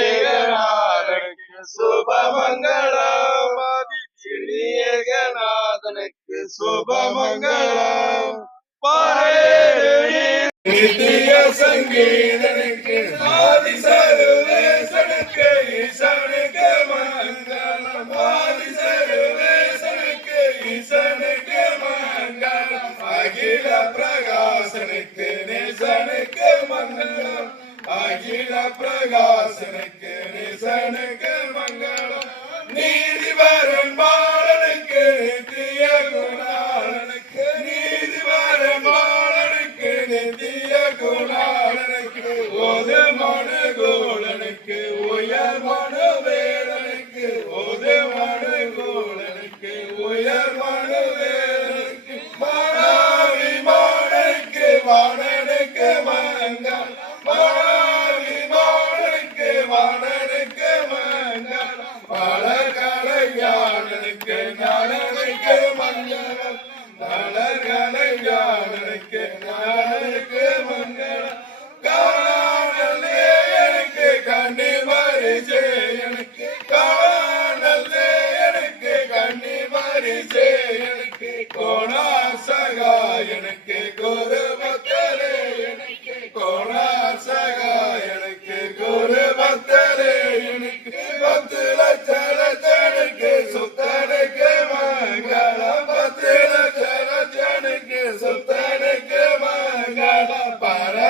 ஏகநாதனுக்கு சுபமங்களம் ஏகநாதனுக்கு சுபமங்களம். நித்திய சங்கீதனுக்கு ஆதி சர்வேசனுக்கு ஈசனுக்கு மங்களம். ஆதி சர்வேசனுக்கு ஈசனுக்கு மங்களம். அகில பிரகாசனுக்கு அகில பிரகாசனுக்கு நிசனுக்கு மங்களம். நீதிபரன் பாலனுக்கு நித்திய குணாளனுக்கு. நீதிபரன் பாலனுக்கு நித்திய குணாலனுக்கு ஓ மங்களம் பல கலைஞானனுக்கு ஞானனுக்கு காணலே எனக்கு கண்ணி மறிச்சே எனக்கு. காணலே எனக்கு கண்ணி எனக்கு. கோணா சகா எனக்கு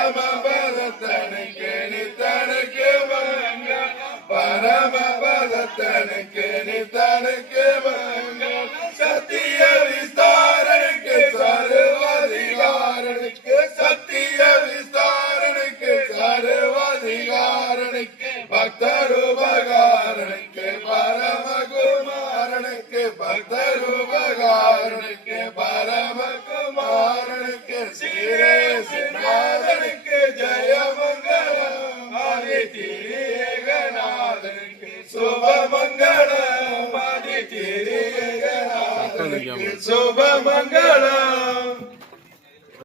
பரம நித்தனுக்கு மங்களம் பரம நித்தனுக்கு மங்களம் சத்திய விஸ்தாரனுக்கு சத்திய விஸ்தாரனுக்கு ശുഭമംഗളം. മതി തിരികെ ശുഭമംഗളം.